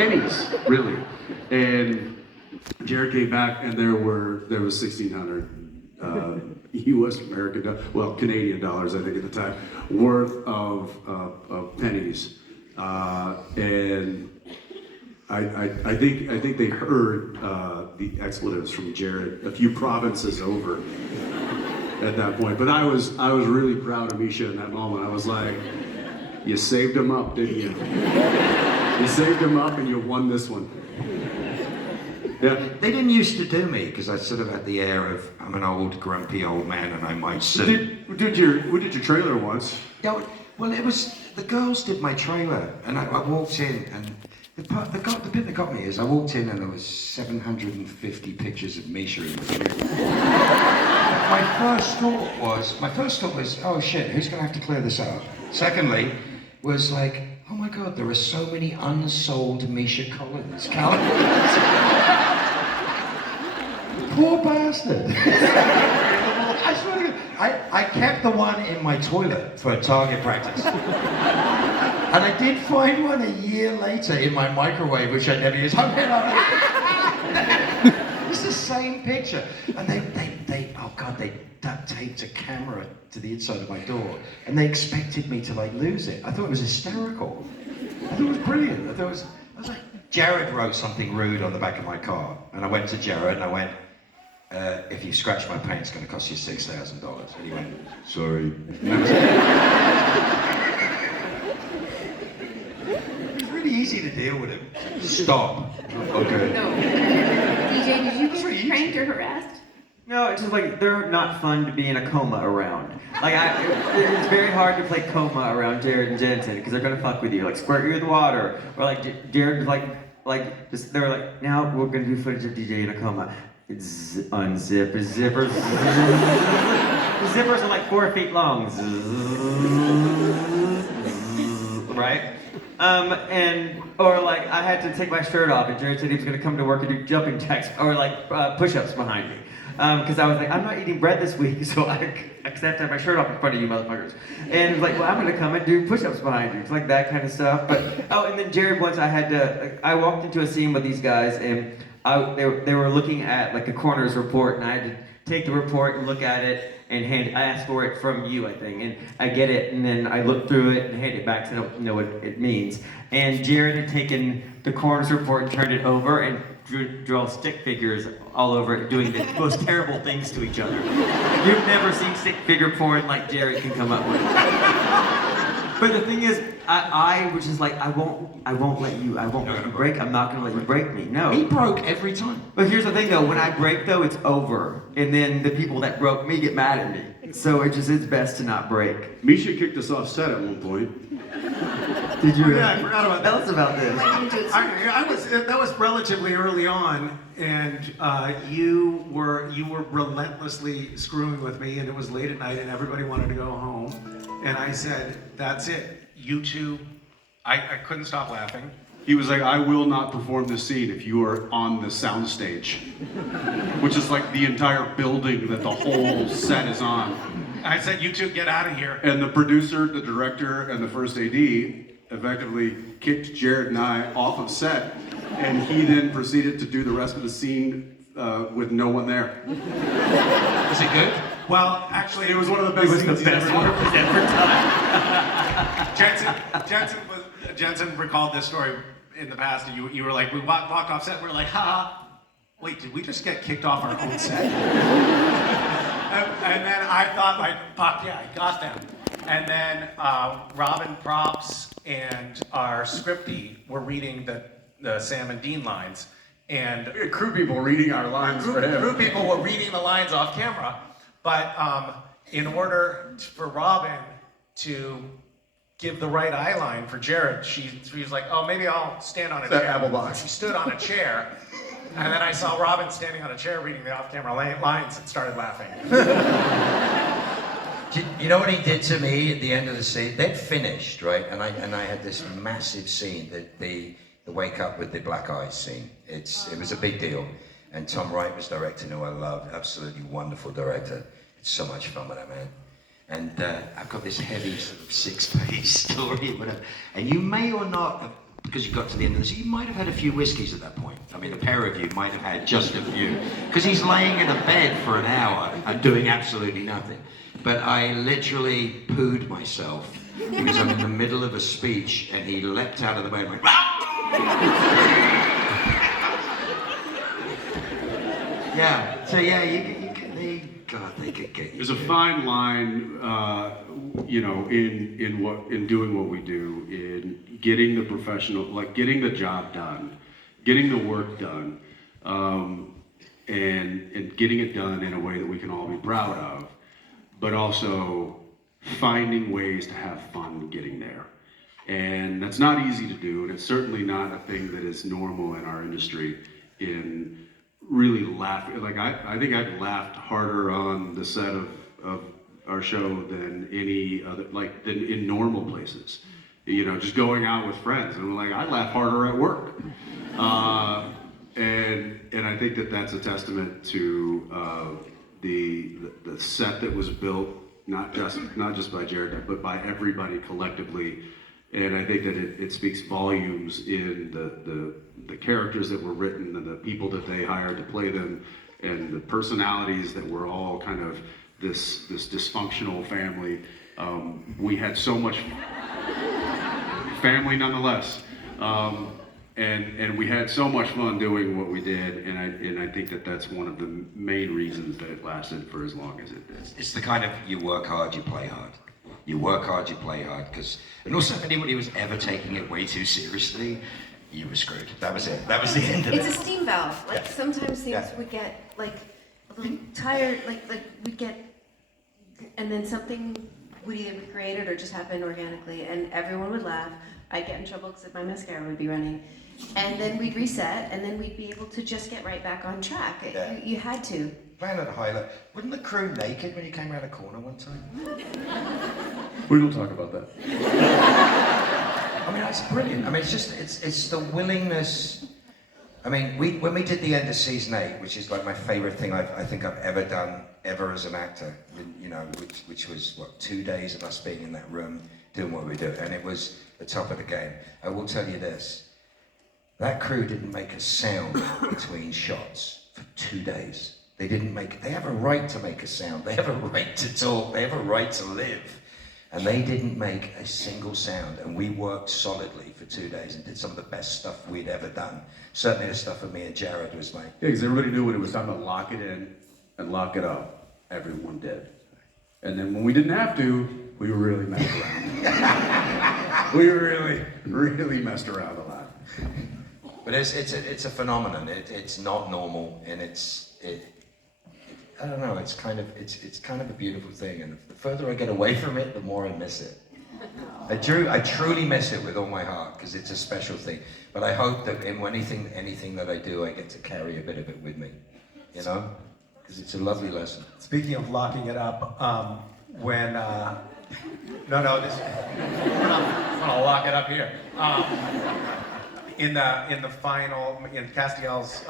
pennies, really. And Jared came back, and there was 1,600 U.S. Canadian dollars, I think at the time, worth of pennies, and I think they heard the expletives from Jared a few provinces over at that point. But I was really proud of Misha in that moment. I was like, you saved him up, didn't you? You saved him up, and you won this one. Yeah. They didn't used to do me because I sort of had the air of I'm an old, grumpy old man, and I might sit. We did your trailer once. Yeah, well, it was the girls did my trailer, and I walked in, and the bit that got me is I walked in, and there was 750 pictures of Misha in the trailer. My first thought was, oh shit, who's gonna have to clear this up? Secondly, was like, oh my god, there are so many unsold Misha Collins calendars. Poor bastard. I swear to God, I kept the one in my toilet for target practice. And I did find one a year later in my microwave, which I never used. It's the same picture. And they duct taped a camera to the inside of my door, and they expected me to like lose it. I thought it was hysterical. I thought it was brilliant. I was like, Jared wrote something rude on the back of my car, and I went to Jared and I went, if you scratch my paint, it's going to cost you $6,000. And he went, sorry. It's really easy to deal with him. Stop. Okay. No. DJ, did you get pranked or harassed? No, it's just like they're not fun to be in a coma around. Like it's very hard to play coma around Jared and Jensen because they're gonna fuck with you, like squirt you with water, or like Jared was they were like, now we're gonna do footage of DJ in a coma. Unzip his zipper. The zippers are like 4 feet long. Right? Or like I had to take my shirt off and Jared said he was gonna come to work and do jumping jacks or like push-ups behind me. Because I was like, I'm not eating bread this week, so I have to have my shirt off in front of you motherfuckers. And it was like, well, I'm gonna come and do push-ups behind you. It's like that kind of stuff. But and then Jared once I walked into a scene with these guys and they were looking at like a coroner's report, and I had to take the report and look at it and I asked for it from you, I think, and I get it, and then I look through it and hand it back, so I don't know what it means. And Jared had taken the coroner's report and turned it over and draw stick figures all over it, doing the most terrible things to each other. You've never seen stick figure porn like Jared can come up with. But the thing is, I was just like, I won't let you break. I'm not gonna let you break me. No. He broke every time. But here's the thing though, when I break though, it's over. And then the people that broke me get mad at me. So it's best to not break. Misha kicked us off set at one point. Did you? Yeah, I forgot about that. Tell us about this. That was relatively early on, and you were relentlessly screwing with me, and it was late at night, and everybody wanted to go home, and I said, "That's it, you two." I couldn't stop laughing. He was like, I will not perform this scene if you are on the soundstage, which is like the entire building that the whole set is on. I said, "You two get out of here." And the producer, the director, and the first AD effectively kicked Jared and I off of set, and he then proceeded to do the rest of the scene with no one there. Was it good? Well, actually, It was one of the best scenes he's ever done. Jensen recalled this story in the past, and you were like, we walked off set, we were like, haha, wait, did we just get kicked off our own set? and then I thought, like, fuck yeah, I got them. And then Robin Props and our scriptie were reading the Sam and Dean lines, and Crew people reading our lines for him. Crew people were reading the lines off camera, but in order for Robin to give the right eye line for Jared, she was like, oh, maybe I'll stand on a chair. apple box. She stood on a chair, and then I saw Robin standing on a chair reading the off-camera lines and started laughing. You know what he did to me at the end of the scene? They'd finished, right? And I had this massive scene, the wake up with the black eyes scene. It was a big deal. And Tom Wright was directing, who I love, absolutely wonderful director. It's so much fun with that man. And I've got this heavy sort of 6-page story, whatever. And you may or not have because you got to the end of this, you might have had a few whiskeys at that point. I mean, a pair of you might have had just a few. Because he's laying in a bed for an hour and doing absolutely nothing. But I literally pooed myself because I'm in the middle of a speech and he leapt out of the bed and went, yeah, so yeah, they could get you. There's a fine line, you know, in doing what we do, in getting the professional, like getting the job done, getting the work done, and getting it done in a way that we can all be proud of, but also finding ways to have fun getting there. And that's not easy to do, and it's certainly not a thing that is normal in our industry. In really laughing, like I think I've laughed harder on the set of our show than any other, like than in normal places. You know, just going out with friends, and like I laugh harder at work. And I think that that's a testament to the set that was built, not just by Jared, but by everybody collectively. And I think that it speaks volumes in the characters that were written and the people that they hired to play them, and the personalities that were all kind of this dysfunctional family. We had so much family nonetheless. And we had so much fun doing what we did, and I think that that's one of the main reasons that it lasted for as long as it did. It's the kind of, you work hard, you play hard. You work hard, you play hard, and also if anybody was ever taking it way too seriously, you were screwed. That was it. That was the end of it. It's a steam valve. Like Yeah. sometimes things Yeah. would get like a little tired, like we'd get, and then something would either be created or just happen organically, and everyone would laugh. I'd get in trouble because my mascara would be running, and then we'd reset, and then we'd be able to just get right back on track. Yeah. You had to. Ran at a highlight. Wasn't the crew naked when you came around a corner one time? We don't talk about that. I mean, that's brilliant. I mean, it's the willingness. I mean, when we did the end of season 8, which is like my favorite thing I think I've ever done ever as an actor, you know, which was what, 2 days of us being in that room doing what we do, and it was the top of the game. I will tell you this: that crew didn't make a sound between shots for 2 days. They didn't make. They have a right to make a sound. They have a right to talk. They have a right to live. And they didn't make a single sound, and we worked solidly for 2 days and did some of the best stuff we'd ever done. Certainly the stuff with me and Jared was like... Yeah, because everybody knew when it was time to lock it in and lock it up. Everyone did. And then when we didn't have to, we really messed around. We really messed around a lot. But it's a phenomenon. It's not normal, and I don't know. It's kind of a beautiful thing, and the further I get away from it, the more I miss it. I truly miss it with all my heart because it's a special thing. But I hope that in anything that I do, I get to carry a bit of it with me, you know, because it's a lovely lesson. Speaking of locking it up, when I'm gonna lock it up here. In the final, in Castiel's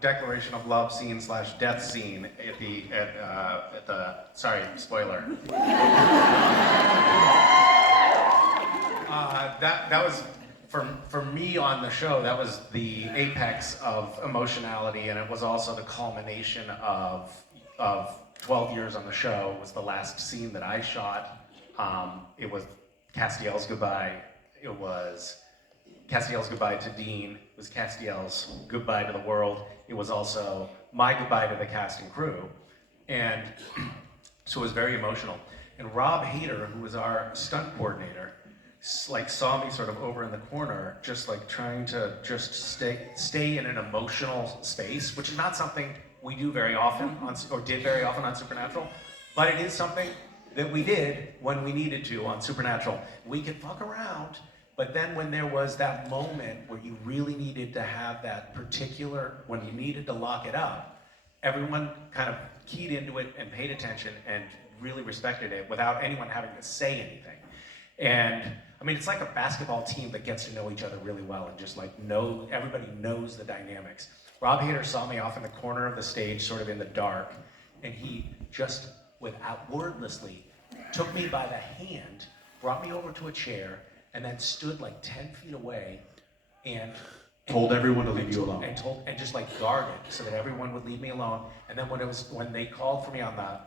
declaration of love scene / death scene at the sorry, spoiler. That was for me on the show. That was the apex of emotionality, and it was also the culmination of 12 years on the show. It was the last scene that I shot. It was Castiel's goodbye. It was Castiel's goodbye to Dean. It was Castiel's goodbye to the world. It was also my goodbye to the cast and crew. And so it was very emotional. And Rob Hader, who was our stunt coordinator, like saw me sort of over in the corner, just like trying to just stay in an emotional space, which is not something we do very often or did very often on Supernatural, but it is something that we did when we needed to on Supernatural. We could fuck around, but then when there was that moment where you really needed to have that particular, when you needed to lock it up, everyone kind of keyed into it and paid attention and really respected it without anyone having to say anything. And I mean, it's like a basketball team that gets to know each other really well and just like everybody knows the dynamics. Rob Hader saw me off in the corner of the stage, sort of in the dark, and he just, wordlessly, took me by the hand, brought me over to a chair, and then stood like 10 feet away, and Told everyone to leave you alone. and just like guarded so that everyone would leave me alone. And then when they called for me on the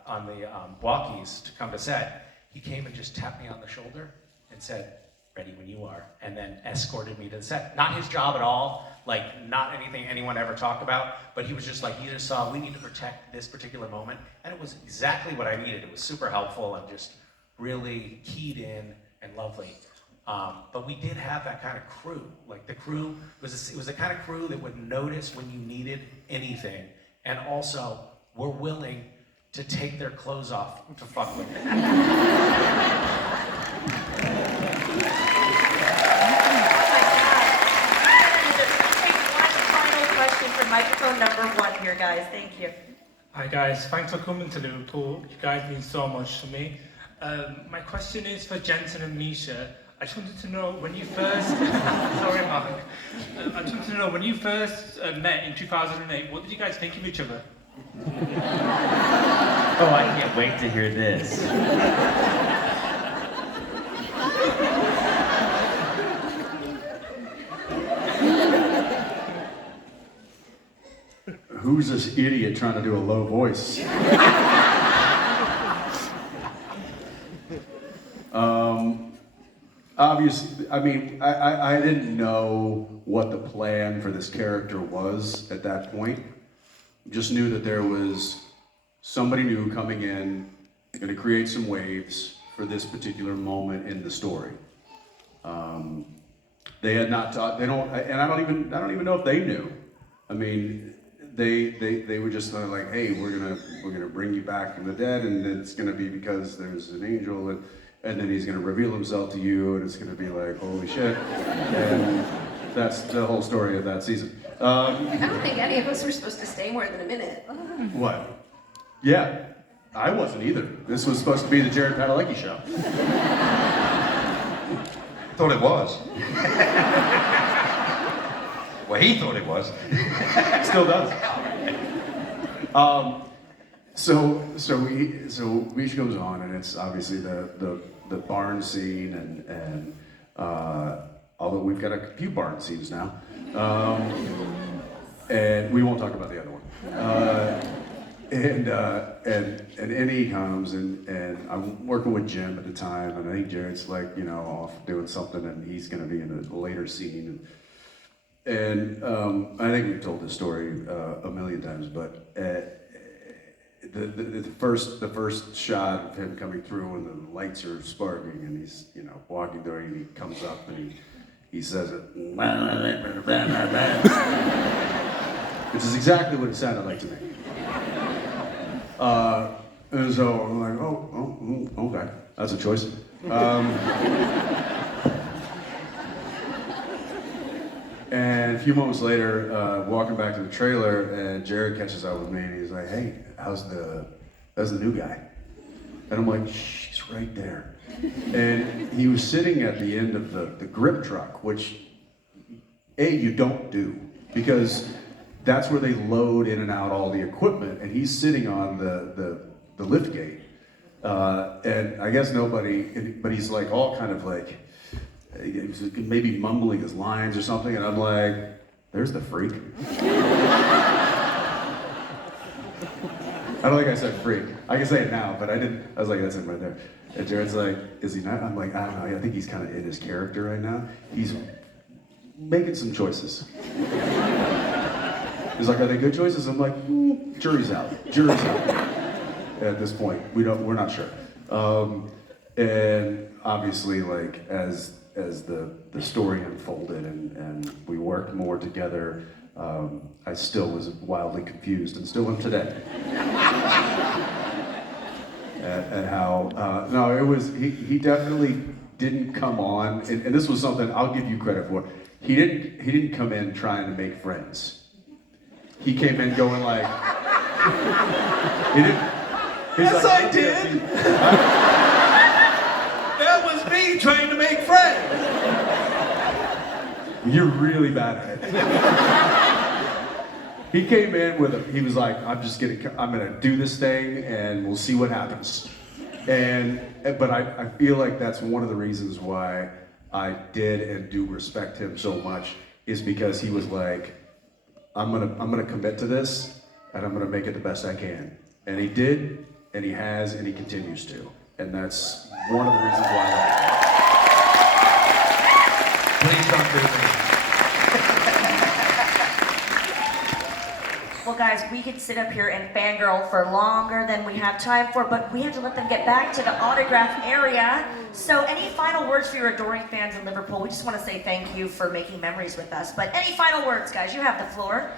walkies to come to set, he came and just tapped me on the shoulder and said, "Ready when you are," and then escorted me to the set. Not his job at all, like not anything anyone ever talked about, but he was just like, he just saw we need to protect this particular moment, and it was exactly what I needed. It was super helpful and just really keyed in and lovely. But we did have that kind of crew. Like the crew it was the kind of crew that would notice when you needed anything, and also were willing to take their clothes off to fuck with you. For microphone number 1 here, guys. Thank you. Hi guys, thanks for coming to Liverpool. You guys mean so much to me. My question is for Jensen and Misha. I just wanted to know when you first, sorry Mark, I just wanted to know when you first met in 2008, what did you guys think of each other? Oh, I can't wait to hear this. Who's this idiot trying to do a low voice? Obviously, I mean, I didn't know what the plan for this character was at that point. Just knew that there was somebody new coming in, going to create some waves for this particular moment in the story. They had not taught. They don't, and I don't even know if they knew. I mean, they were just like, hey, we're gonna bring you back from the dead, and it's gonna be because there's an angel, and then he's gonna reveal himself to you, and it's gonna be like, holy shit, and that's the whole story of that season. I don't think any of us were supposed to stay more than a minute. What? Yeah, I wasn't either. This was supposed to be the Jared Padalecki show. Thought it was. Well, he thought it was. Still does. So Misha goes on, and it's obviously the barn scene, and although we've got a few barn scenes now, and we won't talk about the other one. And Annie comes, and I'm working with Jim at the time, and I think Jared's like, off doing something, and he's gonna be in a later scene. And I think we've told this story a million times, but the first shot of him coming through and the lights are sparking, and he's walking there, and he comes up and he says it, which is exactly what it sounded like to me. And so I'm like, oh, okay, that's a choice. And a few moments later, walking back to the trailer, and Jared catches up with me, and he's like, hey, how's the new guy? And I'm like, she's right there. And he was sitting at the end of the grip truck, which, you don't do, because that's where they load in and out all the equipment, and he's sitting on the lift gate. And I guess nobody, but he's like all kind of like, maybe mumbling his lines or something, and I'm like, there's the freak. I don't think I said freak. I can say it now, but I didn't. I was like, that's him right there. And Jared's like, is he not? I'm like, I don't know. I think he's kind of in his character right now. He's making some choices. He's like, are they good choices? I'm like, jury's out. Jury's out. At this point, we're not sure. And obviously, like as the story unfolded and we worked more together, I still was wildly confused, and still am today. at how, no, it was, he definitely didn't come on, and this was something I'll give you credit for. He didn't come in trying to make friends. He came in going like, he didn't. Yes, like, I did. That was me trying to make friends. You're really bad at it. He came in he was like, I'm gonna do this thing and we'll see what happens. But I feel like that's one of the reasons why I did and do respect him so much, is because he was like, I'm gonna commit to this, and I'm gonna make it the best I can. And he did, and he has, and he continues to. And that's one of the reasons why I like him. Please don't do me. Well, guys, we could sit up here and fangirl for longer than we have time for, but we have to let them get back to the autograph area. So any final words for your adoring fans in Liverpool? We just want to say thank you for making memories with us. But any final words, guys? You have the floor.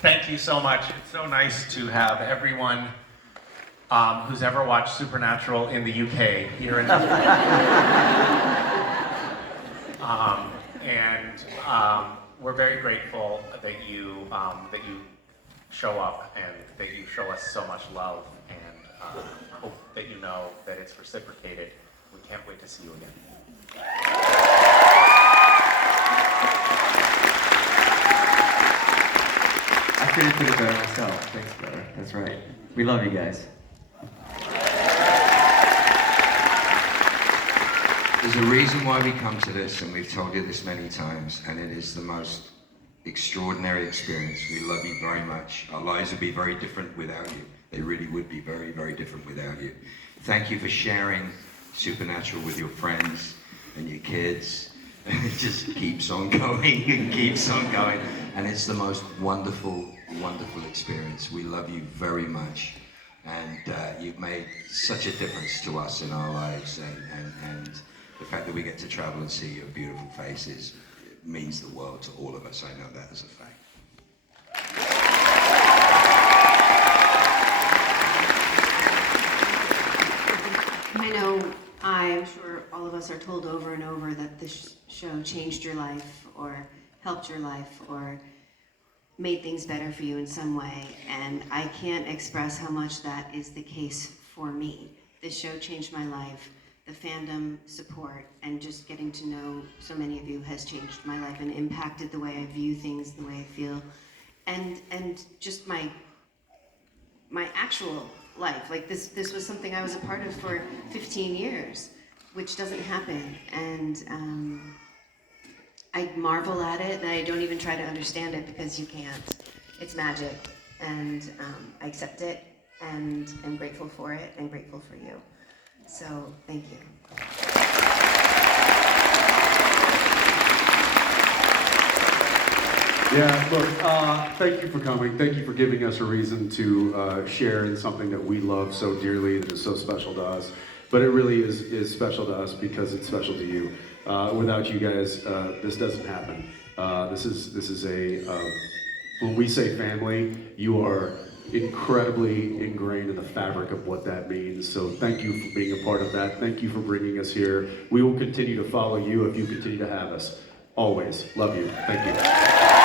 Thank you so much. It's so nice to have everyone who's ever watched Supernatural in the UK here in we're very grateful that you show up and that you show us so much love, and hope that you know that it's reciprocated. We can't wait to see you again. I couldn't put it better myself. Thanks, brother. That's right. We love you guys. There's a reason why we come to this, and we've told you this many times, and it is the most extraordinary experience. We love you very much. Our lives would be very different without you. They really would be very, very different without you. Thank you for sharing Supernatural with your friends and your kids. And it just keeps on going and keeps on going. And it's the most wonderful, wonderful experience. We love you very much. And you've made such a difference to us in our lives. And the fact that we get to travel and see your beautiful faces, it means the world to all of us. I know that as a fact. I know, I'm sure all of us are told over and over that this show changed your life or helped your life or made things better for you in some way, and I can't express how much that is the case for me. This show changed my life. The fandom support and just getting to know so many of you has changed my life and impacted the way I view things, the way I feel, and just my actual life. Like this was something I was a part of for 15 years, which doesn't happen, and I marvel at it, and I don't even try to understand it because you can't. It's magic, and I accept it, and I'm grateful for it, and grateful for you. So, thank you. Yeah, look, thank you for coming. Thank you for giving us a reason to share in something that we love so dearly, that is so special to us. But it really is special to us because it's special to you. Without you guys, this doesn't happen. This is a, when we say family, you are incredibly ingrained in the fabric of what that means. So thank you for being a part of that. Thank you for bringing us here. We will continue to follow you if you continue to have us. Always. Love you. Thank you.